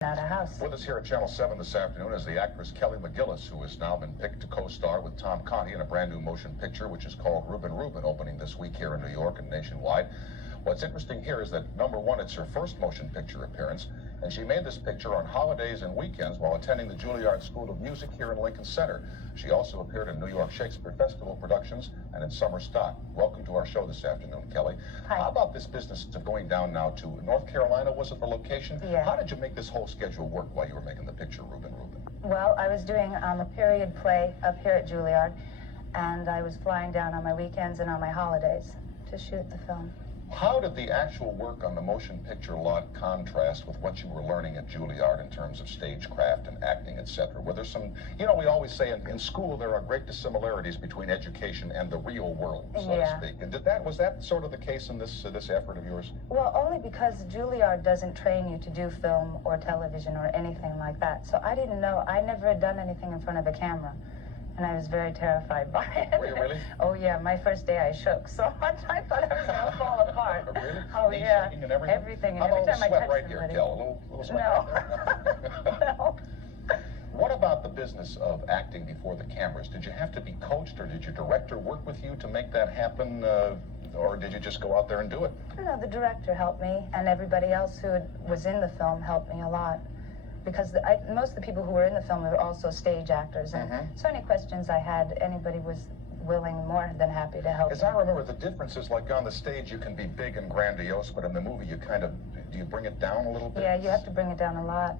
Out of house. With us here at Channel 7 this afternoon is the actress Kelly McGillis, who has now been picked to co-star with Tom Conti in a brand new motion picture, which is called Reuben, opening this week here in New York and nationwide. What's interesting here is that, number one, it's her first motion picture appearance, and she made this picture on holidays and weekends while attending the Juilliard School of Music here in Lincoln Center. She also appeared in New York Shakespeare Festival productions and in summer stock. Welcome to our show this afternoon, Kelly. Hi. How about this business of going down now to North Carolina? Was it the location? Yeah. How did you make this whole schedule work while you were making the picture, Reuben? Well, I was doing a period play up here at Juilliard, and I was flying down on my weekends and on my holidays to shoot the film. How did the actual work on the motion picture lot contrast with what you were learning at Juilliard in terms of stagecraft and acting, etc.? Were there some, we always say in school there are great dissimilarities between education and the real world, so to speak. And was that sort of the case in this effort of yours? Well, only because Juilliard doesn't train you to do film or television or anything like that. So I didn't know. I never had done anything in front of a camera. And I was very terrified by it. Were you really? Oh, yeah. My first day I shook so much I thought I was going to fall apart. Really? Oh, yeah. Shaking and everything? Everything. And How every about time I sweat touched right somebody. here, Kel? A little sweat No. right there? No. What about the business of acting before the cameras? Did you have to be coached, or did your director work with you to make that happen, or did you just go out there and do it? No, the director helped me, and everybody else who was in the film helped me a lot. Because most of the people who were in the film were also stage actors, and so any questions I had, anybody was willing, more than happy to help. As I remember, the difference is, like, on the stage you can be big and grandiose, but in the movie you kind of, do you bring it down a little bit? Yeah, you have to bring it down a lot.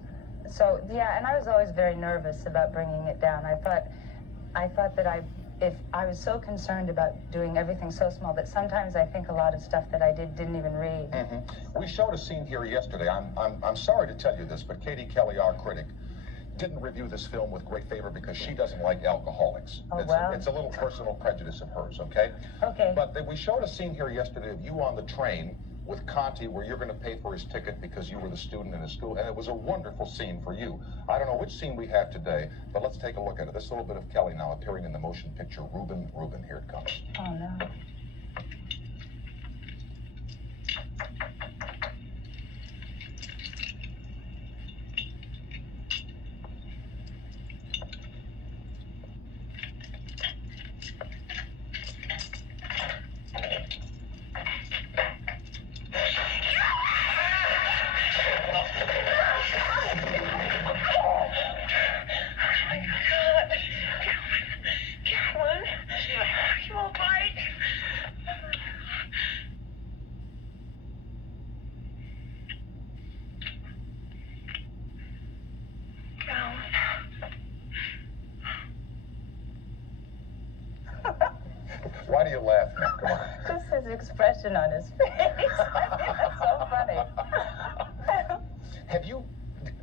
So, yeah, and I was always very nervous about bringing it down. I thought that if I was so concerned about doing everything so small that sometimes I think a lot of stuff that I didn't even read. We showed a scene here yesterday. I'm sorry to tell you this, but Katie Kelly, our critic, didn't review this film with great favor because she doesn't like alcoholics. Oh, it's a little personal prejudice of hers, okay? Okay. But we showed a scene here yesterday of you on the train with Conti, where you're going to pay for his ticket because you were the student in his school, and it was a wonderful scene for you. I don't know which scene we have today, but let's take a look at it. This little bit of Kelly now appearing in the motion picture Reuben. Here it comes. Oh, no. Why do you laugh now? Come on. Just his expression on his face. That's so funny.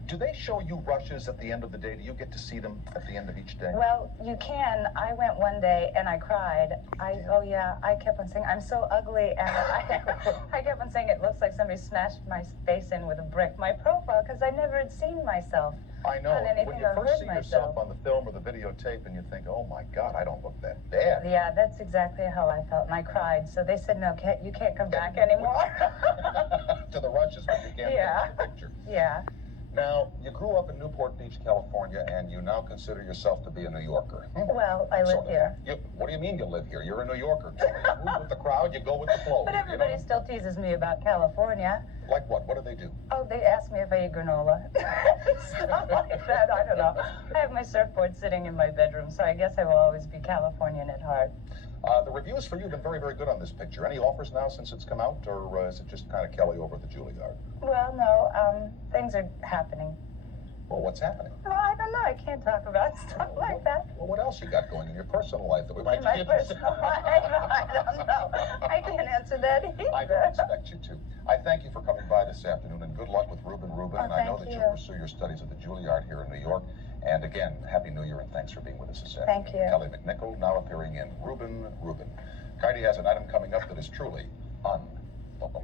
Do they show you rushes at the end of the day? Do you get to see them at the end of each day? Well, you can. I went one day and I cried. I kept on saying, I'm so ugly, and I kept on saying it looks like somebody smashed my face in with a brick. My profile, because I never had seen myself. I know. On anything When you or first heard see myself. yourself on the film or the videotape and you think, oh my God, I don't look that bad. Yeah, that's exactly how I felt, and I cried. So they said, no, you can't come back anymore. To the rushes, but you can't take the picture. Yeah. Now, you grew up in Newport Beach, California, and you now consider yourself to be a New Yorker. Well, I live here. What do you mean you live here? You're a New Yorker. You move with the crowd, you go with the flow. But everybody still teases me about California. Like what? What do they do? Oh, they ask me if I eat granola. Stuff like that. I don't know. I have my surfboard sitting in my bedroom, so I guess I will always be Californian at heart. The reviews for you have been very, very good on this picture. Any offers now since it's come out, or is it just kind of Kelly over at the Juilliard? Well, no, things are happening. Well, what's happening? Well, I don't know. I can't talk about stuff like that. Well, what else you got going in your personal life that we might In my be able personal life, I don't know. I can't answer that either. I don't expect you to. I thank you for coming by this afternoon, and good luck with Reuben. And I know that you'll pursue your studies at the Juilliard here in New York. And again, Happy New Year, and thanks for being with us this afternoon. Thank you. Kelly McNichol, now appearing in Reuben. Heidi has an item coming up that is truly unbelievable.